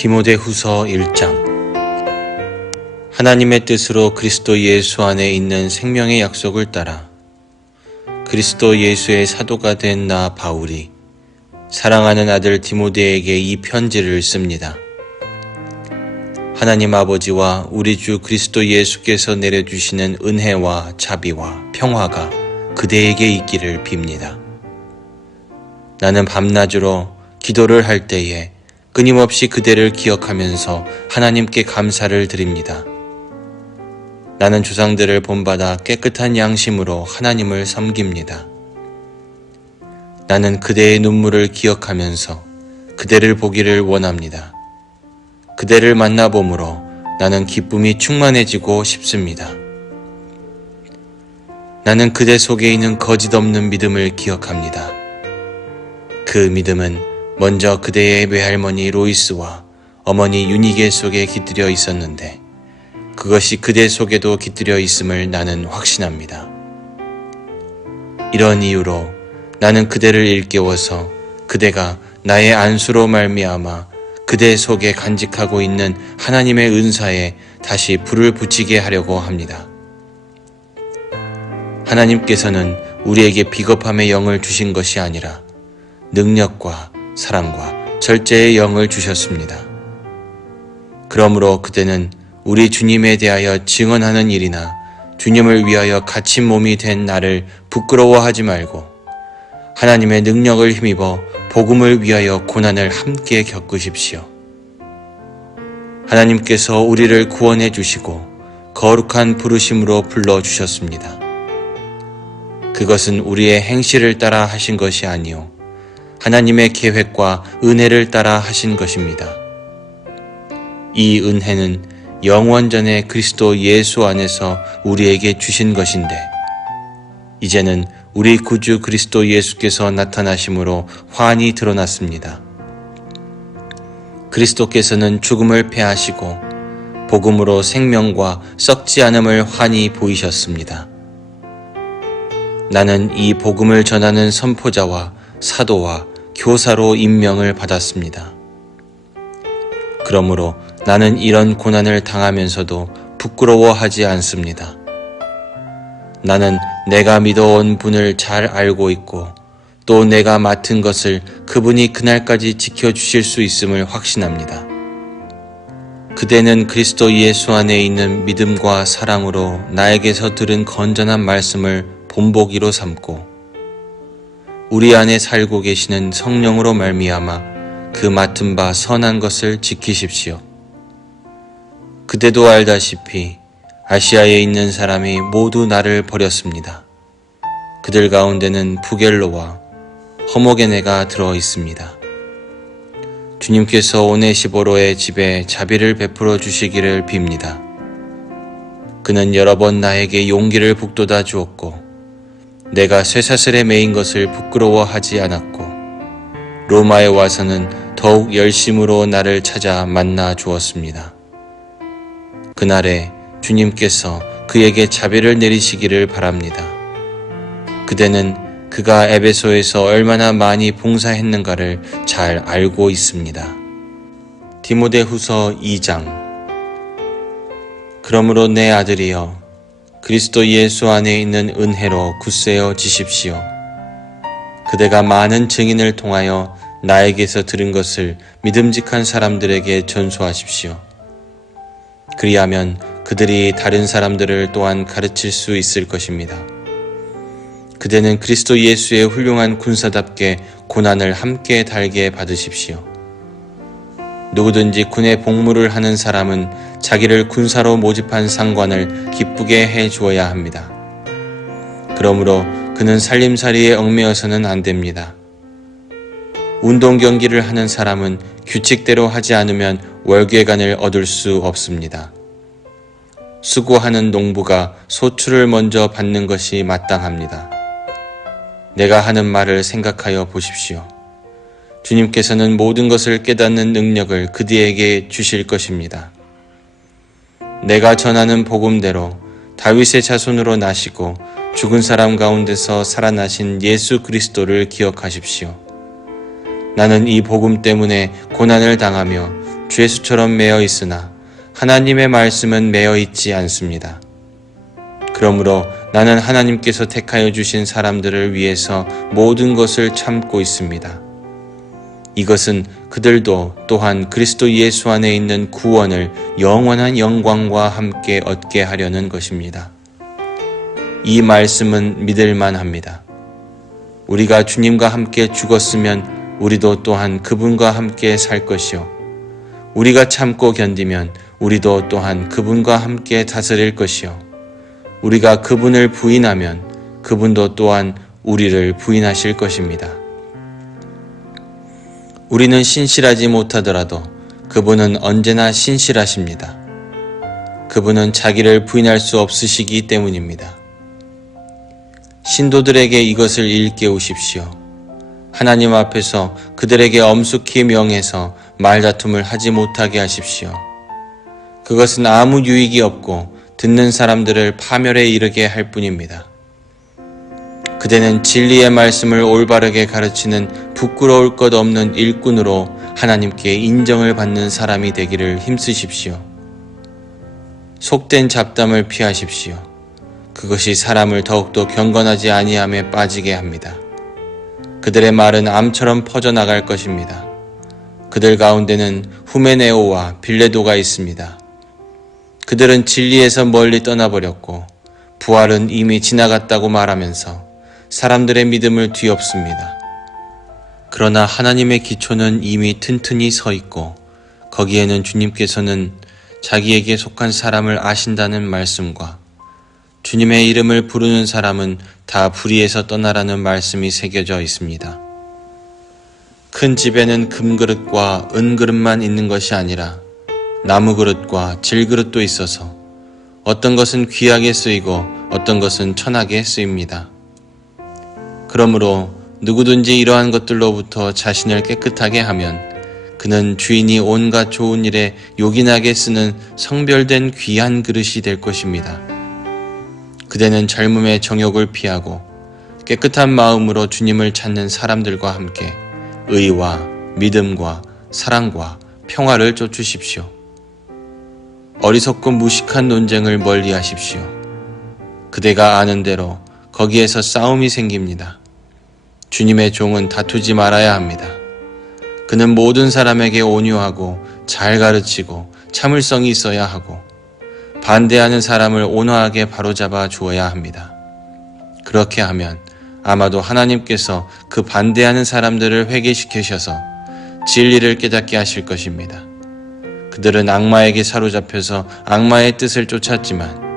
디모데후서 1장. 하나님의 뜻으로 그리스도 예수 안에 있는 생명의 약속을 따라 그리스도 예수의 사도가 된 나 바울이 사랑하는 아들 디모데에게 이 편지를 씁니다. 하나님 아버지와 우리 주 그리스도 예수께서 내려주시는 은혜와 자비와 평화가 그대에게 있기를 빕니다. 나는 밤낮으로 기도를 할 때에 끊임없이 그대를 기억하면서 하나님께 감사를 드립니다. 나는 조상들을 본받아 깨끗한 양심으로 하나님을 섬깁니다. 나는 그대의 눈물을 기억하면서 그대를 보기를 원합니다. 그대를 만나봄으로 나는 기쁨이 충만해지고 싶습니다. 나는 그대 속에 있는 거짓 없는 믿음을 기억합니다. 그 믿음은 먼저 그대의 외할머니 로이스와 어머니 유니게 속에 깃들여 있었는데 그것이 그대 속에도 깃들여 있음을 나는 확신합니다. 이런 이유로 나는 그대를 일깨워서 그대가 나의 안수로 말미암아 그대 속에 간직하고 있는 하나님의 은사에 다시 불을 붙이게 하려고 합니다. 하나님께서는 우리에게 비겁함의 영을 주신 것이 아니라 능력과 사랑과 절제의 영을 주셨습니다. 그러므로 그대는 우리 주님에 대하여 증언하는 일이나 주님을 위하여 갇힌 몸이 된 나를 부끄러워하지 말고 하나님의 능력을 힘입어 복음을 위하여 고난을 함께 겪으십시오. 하나님께서 우리를 구원해 주시고 거룩한 부르심으로 불러주셨습니다. 그것은 우리의 행실을 따라 하신 것이 아니요 하나님의 계획과 은혜를 따라 하신 것입니다. 이 은혜는 영원전에 그리스도 예수 안에서 우리에게 주신 것인데 이제는 우리 구주 그리스도 예수께서 나타나심으로 환히 드러났습니다. 그리스도께서는 죽음을 패하시고 복음으로 생명과 썩지 않음을 환히 보이셨습니다. 나는 이 복음을 전하는 선포자와 사도와 교사로 임명을 받았습니다. 그러므로 나는 이런 고난을 당하면서도 부끄러워하지 않습니다. 나는 내가 믿어온 분을 잘 알고 있고 또 내가 맡은 것을 그분이 그날까지 지켜주실 수 있음을 확신합니다. 그대는 그리스도 예수 안에 있는 믿음과 사랑으로 나에게서 들은 건전한 말씀을 본보기로 삼고 우리 안에 살고 계시는 성령으로 말미암아 그 맡은 바 선한 것을 지키십시오. 그대도 알다시피 아시아에 있는 사람이 모두 나를 버렸습니다. 그들 가운데는 부겔로와 허모게네가 들어 있습니다. 주님께서 오네시보로의 집에 자비를 베풀어 주시기를 빕니다. 그는 여러 번 나에게 용기를 북돋아 주었고 내가 쇠사슬에 매인 것을 부끄러워하지 않았고 로마에 와서는 더욱 열심으로 나를 찾아 만나 주었습니다. 그날에 주님께서 그에게 자비를 내리시기를 바랍니다. 그대는 그가 에베소에서 얼마나 많이 봉사했는가를 잘 알고 있습니다. 디모데후서 2장. 그러므로 내 아들이여 그리스도 예수 안에 있는 은혜로 굳세어 지십시오. 그대가 많은 증인을 통하여 나에게서 들은 것을 믿음직한 사람들에게 전수하십시오. 그리하면 그들이 다른 사람들을 또한 가르칠 수 있을 것입니다. 그대는 그리스도 예수의 훌륭한 군사답게 고난을 함께 달게 받으십시오. 누구든지 군의 복무를 하는 사람은 자기를 군사로 모집한 상관을 기쁘게 해 주어야 합니다. 그러므로 그는 살림살이에 얽매여서는 안 됩니다. 운동 경기를 하는 사람은 규칙대로 하지 않으면 월계관을 얻을 수 없습니다. 수고하는 농부가 소출을 먼저 받는 것이 마땅합니다. 내가 하는 말을 생각하여 보십시오. 주님께서는 모든 것을 깨닫는 능력을 그대에게 주실 것입니다. 내가 전하는 복음대로 다윗의 자손으로 나시고 죽은 사람 가운데서 살아나신 예수 그리스도를 기억하십시오. 나는 이 복음 때문에 고난을 당하며 죄수처럼 매여 있으나 하나님의 말씀은 매여 있지 않습니다. 그러므로 나는 하나님께서 택하여 주신 사람들을 위해서 모든 것을 참고 있습니다. 이것은 그들도 또한 그리스도 예수 안에 있는 구원을 영원한 영광과 함께 얻게 하려는 것입니다. 이 말씀은 믿을만 합니다. 우리가 주님과 함께 죽었으면 우리도 또한 그분과 함께 살 것이요. 우리가 참고 견디면 우리도 또한 그분과 함께 다스릴 것이요. 우리가 그분을 부인하면 그분도 또한 우리를 부인하실 것입니다. 우리는 신실하지 못하더라도 그분은 언제나 신실하십니다. 그분은 자기를 부인할 수 없으시기 때문입니다. 신도들에게 이것을 일깨우십시오. 하나님 앞에서 그들에게 엄숙히 명해서 말다툼을 하지 못하게 하십시오. 그것은 아무 유익이 없고 듣는 사람들을 파멸에 이르게 할 뿐입니다. 그대는 진리의 말씀을 올바르게 가르치는 부끄러울 것 없는 일꾼으로 하나님께 인정을 받는 사람이 되기를 힘쓰십시오. 속된 잡담을 피하십시오. 그것이 사람을 더욱더 경건하지 아니함에 빠지게 합니다. 그들의 말은 암처럼 퍼져나갈 것입니다. 그들 가운데는 후메네오와 빌레도가 있습니다. 그들은 진리에서 멀리 떠나버렸고 부활은 이미 지나갔다고 말하면서 사람들의 믿음을 뒤엎습니다. 그러나 하나님의 기초는 이미 튼튼히 서 있고 거기에는 주님께서는 자기에게 속한 사람을 아신다는 말씀과 주님의 이름을 부르는 사람은 다 불의에서 떠나라는 말씀이 새겨져 있습니다. 큰 집에는 금그릇과 은그릇만 있는 것이 아니라 나무그릇과 질그릇도 있어서 어떤 것은 귀하게 쓰이고 어떤 것은 천하게 쓰입니다. 그러므로 누구든지 이러한 것들로부터 자신을 깨끗하게 하면 그는 주인이 온갖 좋은 일에 요긴하게 쓰는 성별된 귀한 그릇이 될 것입니다. 그대는 젊음의 정욕을 피하고 깨끗한 마음으로 주님을 찾는 사람들과 함께 의와 믿음과 사랑과 평화를 쫓으십시오. 어리석고 무식한 논쟁을 멀리 하십시오. 그대가 아는 대로 거기에서 싸움이 생깁니다. 주님의 종은 다투지 말아야 합니다. 그는 모든 사람에게 온유하고 잘 가르치고 참을성이 있어야 하고 반대하는 사람을 온화하게 바로잡아 주어야 합니다. 그렇게 하면 아마도 하나님께서 그 반대하는 사람들을 회개시키셔서 진리를 깨닫게 하실 것입니다. 그들은 악마에게 사로잡혀서 악마의 뜻을 쫓았지만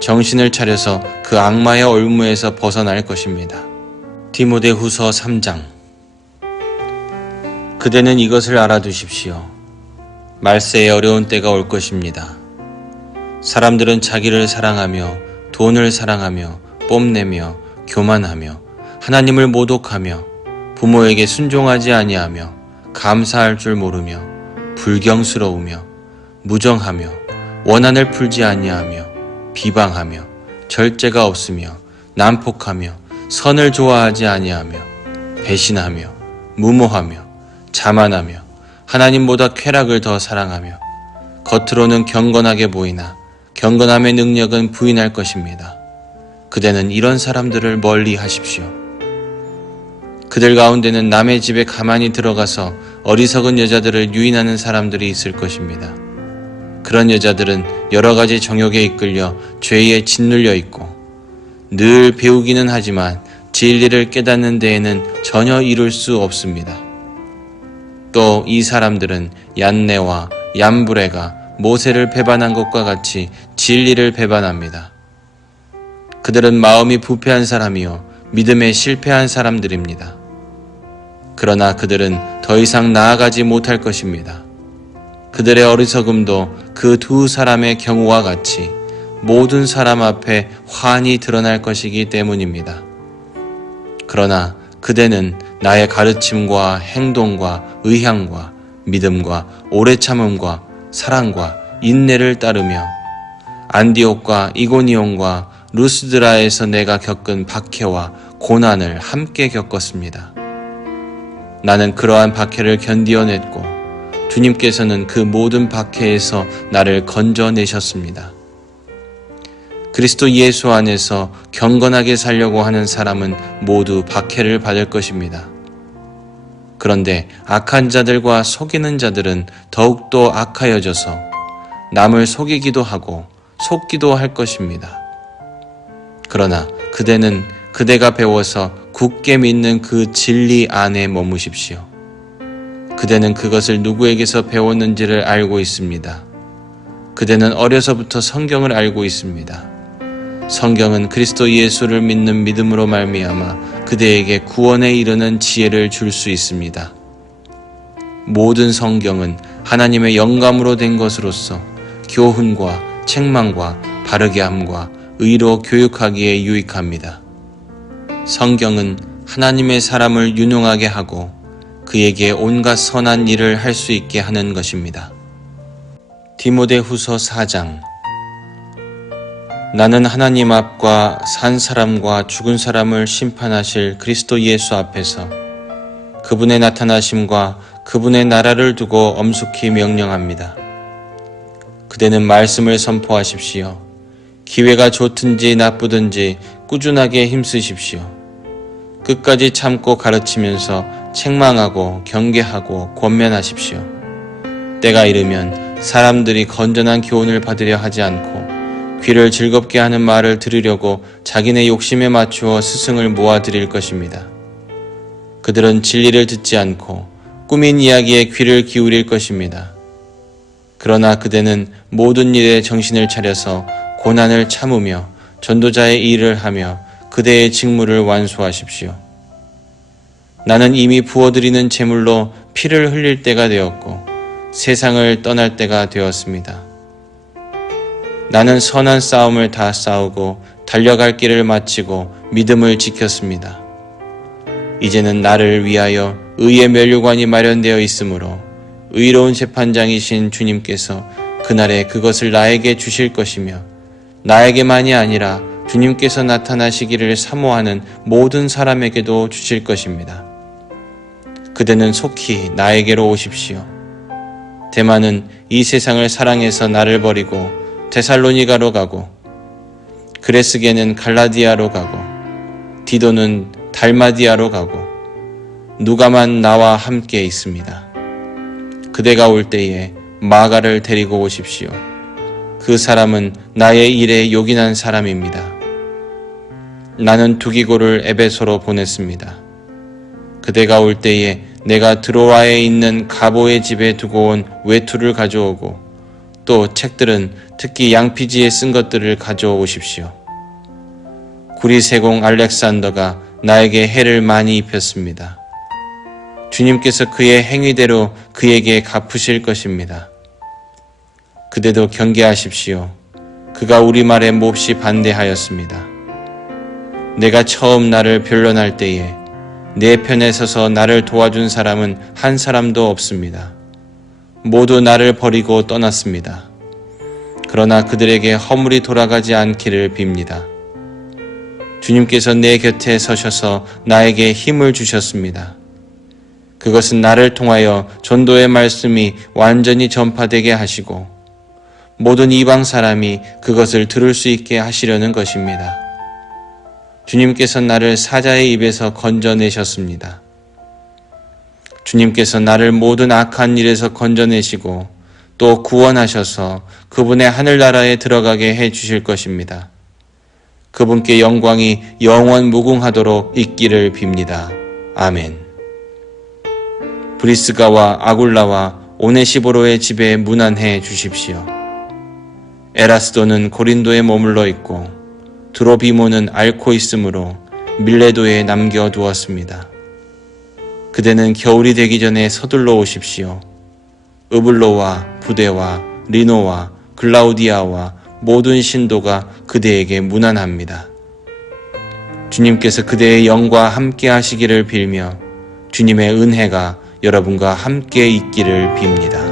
정신을 차려서 그 악마의 올무에서 벗어날 것입니다. 디모데후서 3장. 그대는 이것을 알아두십시오. 말세에 어려운 때가 올 것입니다. 사람들은 자기를 사랑하며 돈을 사랑하며 뽐내며 교만하며 하나님을 모독하며 부모에게 순종하지 아니하며 감사할 줄 모르며 불경스러우며 무정하며 원한을 풀지 아니하며 비방하며 절제가 없으며 난폭하며 선을 좋아하지 아니하며 배신하며 무모하며 자만하며 하나님보다 쾌락을 더 사랑하며 겉으로는 경건하게 보이나 경건함의 능력은 부인할 것입니다. 그대는 이런 사람들을 멀리 하십시오. 그들 가운데는 남의 집에 가만히 들어가서 어리석은 여자들을 유인하는 사람들이 있을 것입니다. 그런 여자들은 여러 가지 정욕에 이끌려 죄에 짓눌려 있고 늘 배우기는 하지만 진리를 깨닫는 데에는 전혀 이룰 수 없습니다. 또 이 사람들은 얀네와 얀브레가 모세를 배반한 것과 같이 진리를 배반합니다. 그들은 마음이 부패한 사람이요 믿음에 실패한 사람들입니다. 그러나 그들은 더 이상 나아가지 못할 것입니다. 그들의 어리석음도 그 두 사람의 경우와 같이 모든 사람 앞에 환히 드러날 것이기 때문입니다. 그러나 그대는 나의 가르침과 행동과 의향과 믿음과 오래 참음과 사랑과 인내를 따르며 안디옥과 이고니온과 루스드라에서 내가 겪은 박해와 고난을 함께 겪었습니다. 나는 그러한 박해를 견디어냈고 주님께서는 그 모든 박해에서 나를 건져내셨습니다. 그리스도 예수 안에서 경건하게 살려고 하는 사람은 모두 박해를 받을 것입니다. 그런데 악한 자들과 속이는 자들은 더욱더 악하여져서 남을 속이기도 하고 속기도 할 것입니다. 그러나 그대가 배워서 굳게 믿는 그 진리 안에 머무십시오. 그대는 그것을 누구에게서 배웠는지를 알고 있습니다. 그대는 어려서부터 성경을 알고 있습니다. 성경은 그리스도 예수를 믿는 믿음으로 말미암아 그대에게 구원에 이르는 지혜를 줄 수 있습니다. 모든 성경은 하나님의 영감으로 된 것으로서 교훈과 책망과 바르게 함과 의로 교육하기에 유익합니다. 성경은 하나님의 사람을 유능하게 하고 그에게 온갖 선한 일을 할 수 있게 하는 것입니다. 디모데후서 4장. 나는 하나님 앞과 산 사람과 죽은 사람을 심판하실 그리스도 예수 앞에서 그분의 나타나심과 그분의 나라를 두고 엄숙히 명령합니다. 그대는 말씀을 선포하십시오. 기회가 좋든지 나쁘든지 꾸준하게 힘쓰십시오. 끝까지 참고 가르치면서 책망하고 경계하고 권면하십시오. 때가 이르면 사람들이 건전한 교훈을 받으려 하지 않고 귀를 즐겁게 하는 말을 들으려고 자기네 욕심에 맞추어 스승을 모아들일 것입니다. 그들은 진리를 듣지 않고 꾸민 이야기에 귀를 기울일 것입니다. 그러나 그대는 모든 일에 정신을 차려서 고난을 참으며 전도자의 일을 하며 그대의 직무를 완수하십시오. 나는 이미 부어드리는 제물로 피를 흘릴 때가 되었고 세상을 떠날 때가 되었습니다. 나는 선한 싸움을 다 싸우고 달려갈 길을 마치고 믿음을 지켰습니다. 이제는 나를 위하여 의의 면류관이 마련되어 있으므로 의로운 재판장이신 주님께서 그날에 그것을 나에게 주실 것이며 나에게만이 아니라 주님께서 나타나시기를 사모하는 모든 사람에게도 주실 것입니다. 그대는 속히 나에게로 오십시오. 데마는 이 세상을 사랑해서 나를 버리고 데살로니가로 가고 그레스게는 갈라디아로 가고 디도는 달마디아로 가고 누가만 나와 함께 있습니다. 그대가 올 때에 마가를 데리고 오십시오. 그 사람은 나의 일에 요긴한 사람입니다. 나는 두기고를 에베소로 보냈습니다. 그대가 올 때에 내가 드로아에 있는 가보의 집에 두고 온 외투를 가져오고 또 책들은 특히 양피지에 쓴 것들을 가져오십시오. 구리세공 알렉산더가 나에게 해를 많이 입혔습니다. 주님께서 그의 행위대로 그에게 갚으실 것입니다. 그대도 경계하십시오. 그가 우리 말에 몹시 반대하였습니다. 내가 처음 나를 변론할 때에 내 편에 서서 나를 도와준 사람은 한 사람도 없습니다. 모두 나를 버리고 떠났습니다. 그러나 그들에게 허물이 돌아가지 않기를 빕니다. 주님께서 내 곁에 서셔서 나에게 힘을 주셨습니다. 그것은 나를 통하여 전도의 말씀이 완전히 전파되게 하시고 모든 이방 사람이 그것을 들을 수 있게 하시려는 것입니다. 주님께서 나를 사자의 입에서 건져내셨습니다. 주님께서 나를 모든 악한 일에서 건져내시고 또 구원하셔서 그분의 하늘나라에 들어가게 해 주실 것입니다. 그분께 영광이 영원 무궁하도록 있기를 빕니다. 아멘. 브리스가와 아굴라와 오네시보로의 집에 문안해 주십시오. 에라스도는 고린도에 머물러 있고 드로비모는 앓고 있으므로 밀레도에 남겨두었습니다. 그대는 겨울이 되기 전에 서둘러 오십시오. 으블로와 부데와 리노와 글라우디아와 모든 신도가 그대에게 문안합니다. 주님께서 그대의 영과 함께 하시기를 빌며 주님의 은혜가 여러분과 함께 있기를 빕니다.